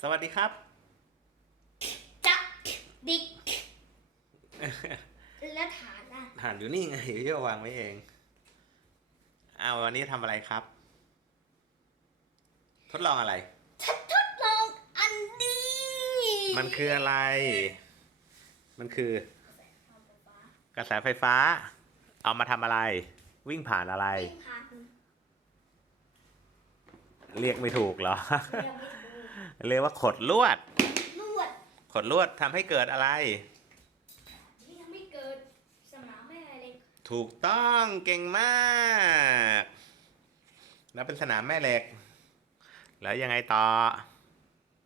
สวัสดีครับ จักดิกแล้วฐานอะฐานอยู่นี่ไงพี่วางไว้เองเอาวันนี้ทำอะไรครับ ทดลองอะไร ฉันทดลองอันนี้มันคืออะไร มันคือ กระแสไฟฟ้า เอามาทำอะไร วิ่งผ่านอะไร วิ่งผ่านเรียกไม่ถูกเหรอ เรียกไม่ถูก เรียกว่าขดลวด ลวดขดลวดทำให้เกิดอะไร ที่ทำให้เกิดสนามแม่เหล็กถูกต้องเก่งมาก แล้วเป็นสนามแม่เหล็ก แล้วยังไงต่อ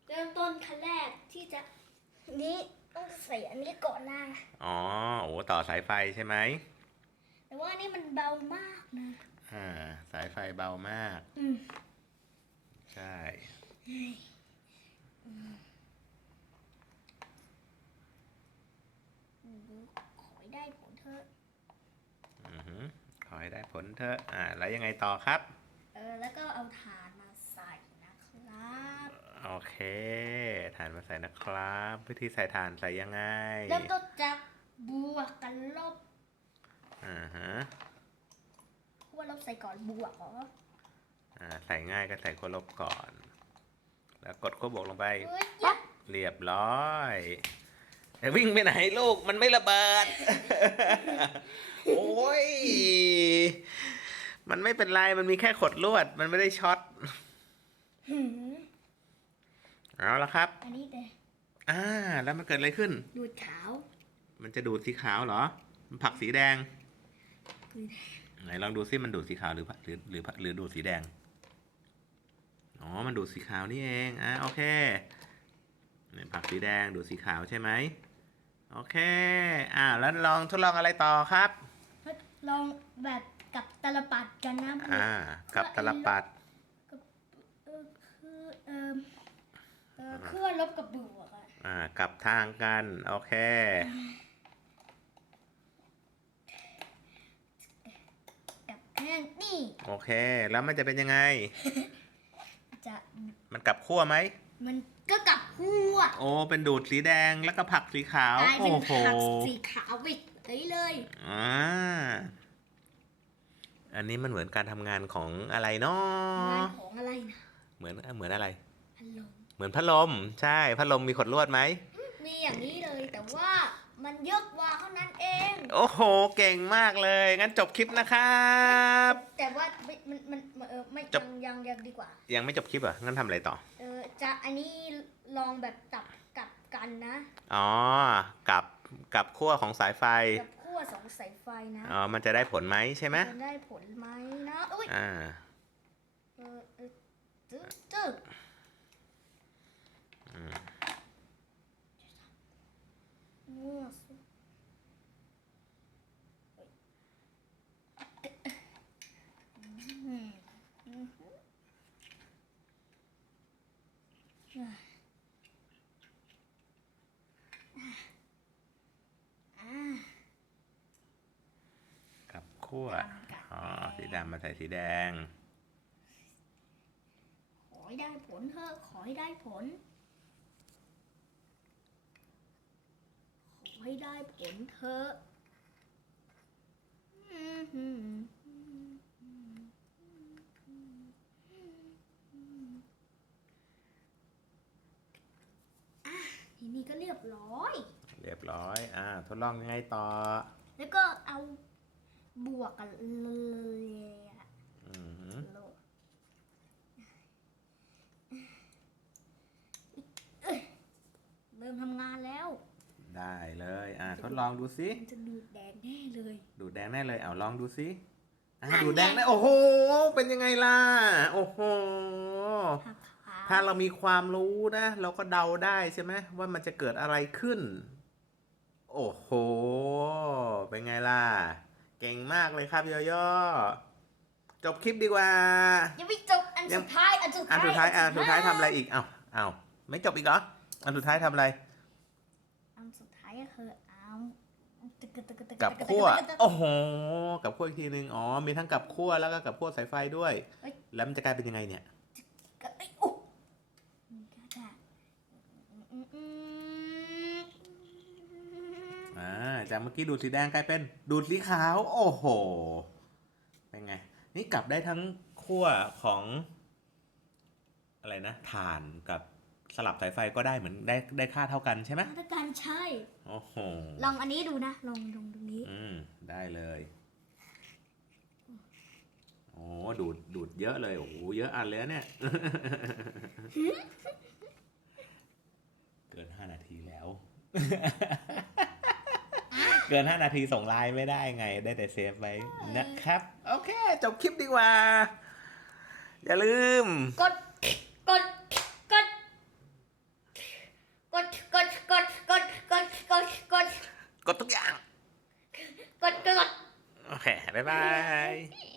เริ่มต้นขั้นแรกที่จะนี้ต้องใส่อันนี้ก่อนนะอ๋อโอ้ต่อสายไฟใช่ไหมแต่ว่าอันนี่มันเบามากนะอ่าสายไฟเบามาก อืม ใช่ ขอให้ได้ผลเถอะอือหือขอให้ได้ผลเถอะอ่าแล้วยังไงต่อครับ เออ แล้วก็เอาฐานมาใส่นะครับ โอเคฐานมาใส่นะครับวิธีใส่ฐานใส่ยังไงเริ่มต้นจากบวกกันลบอ่าฮะเพราะว่าลบใส่ก่อนบวกเหรออ่าใส่ง่ายก็ใส่ขั้วลบก่อน แล้วกดขั้วบวกลงไปเฮ้ยยับเรียบร้อยแต่วิ่งไปไหนลูกมันไม่ระเบิด โอ้ย มันไม่เป็นไรมันมีแค่ขดลวด มันไม่ได้ช็อตหืมเอาละครับ อันนี้แต่อ่า แล้วมันเกิดอะไรขึ้น ดูดขาว มันจะดูดสีขาวเหรอ มันผลักสีแดงคือไหนลองดูซิมันดูดสีขาวหรือหรือหรือหรือดูดสีแดง อ๋อ มันดูดสีขาวนี่เอง อะ โอเคเนี่ยผลักสีแดงดูดสีขาวใช่ไหม โอเค อ่าแล้วลองทดลองอะไรต่อครับ ทดลองแบบกับตลปัดกันนะอ่า กับตลปัดเออคือเออเออเครื่องลบกับบวกอะอ่า กลับทางกัน โอเค กับแข้งนี่ โอเค แล้วมันจะเป็นยังไงจะ มันกลับขั้วไหม มันก็กลับหัวโอ้ เป็นดูดสีแดงแล้วก็ผลักสีขาว กลายเป็นโอ้โหผักสีขาวอีกเฮ้ยเลย อ่าอันนี้มันเหมือนการทำงานของอะไรเนาะงานของอะไรนะเหมือนเหมือนอะไร พัดลมเหมือนพัดลม ใช่ พัดลมมีขดลวดไหม มีอย่างนี้เลยแต่ว่า มันเยอะกว่าเท่านั้นเอง โอ้โห เก่งมากเลย งั้นจบคลิปนะครับ แต่ว่าไม่มันมันมันเออไม่จยับ งยังยังดีกว่า ยังไม่จบคลิปเหรอะงั้นทำอะไรต่อ เออจะอันนี้ลองแบบจับกลับกันนะอ๋อกับกับขั้วของสายไฟ กับขั้วสองสายไฟนะอ๋อ มันจะได้ผลไหมใช่ไหมจะได้ผลไหมนะอุ้ยอ่า เออเออตึ๊ดตึ๊ดอืม มั่วสุดอืมอืมอ่ากับขั้วอ๋อสีดำมาใส่สีแดง ขอให้ได้ผลเถอะ ขอให้ได้ผล ขอ ให้ได้ผลเถอะอืมหืมอะทีนี้ก็เรียบร้อย เรียบร้อย อ่า ทดลองยังไงต่อ แล้วก็เอาบวกกันเลยอะ อือหือ โลดเอ้ยเริ่มทำงานแล้ว ได้เลย อ่าทดลองดูซิมันจะดูดแดงแน่เลย ดูดแดงแน่เลยเอาลองดูซิอ่านั่นไงดูดแดงได้โอ้โห เป็นยังไงล่ะ โอ้โหหักขาถ้าเรามีความรู้นะ เราก็เดาได้ใช่ไหมว่ามันจะเกิดอะไรขึ้น โอ้โห เป็นไงล่ะ เก่งมากเลยครับโยโย่จบคลิปดีกว่า ยังไม่จบอันยังสุดท้ายอันสุดอันท้ายสุดท้ายอันสุดท้ายทำอะไรอีกเอ้าเอ้าไม่จบอีกเหรออันสุดท้ายทำอะไรอันสุดท้ายก็คืออ้าวกับขั้วโอ้โหกับขั้วอีกทีหนึ่งอ๋อมีทั้งกับขั้วแล้วก็กับขั้วสายไฟด้วย แล้วมันจะกลายเป็นยังไงเนี่ยจากเมื่อกี้ดูดสีแดงกลายเป็นดูดสีขาว โอ้โห เป็นไง นี่กลับได้ทั้งขั้วของ อะไรนะฐานกับ สลับสายไฟก็ได้เหมือนได้ได้ค่าเท่ากันใช่ไหมมาตรการใช่ โอ้โหลองอันนี้ดูนะ ลองลองตรงนี้ อืมได้เลยโอ้ดูดดูดเยอะเลยโอ้โหเยอะอันเลยนะเนี่ย เกินห้านาทีแล้ว เกินห้านาทีส่งไลน์ไม่ได้ไง ได้แต่เซฟไว้นะครับ โอเค จบคลิปดีกว่า อย่าลืม กด Bye bye.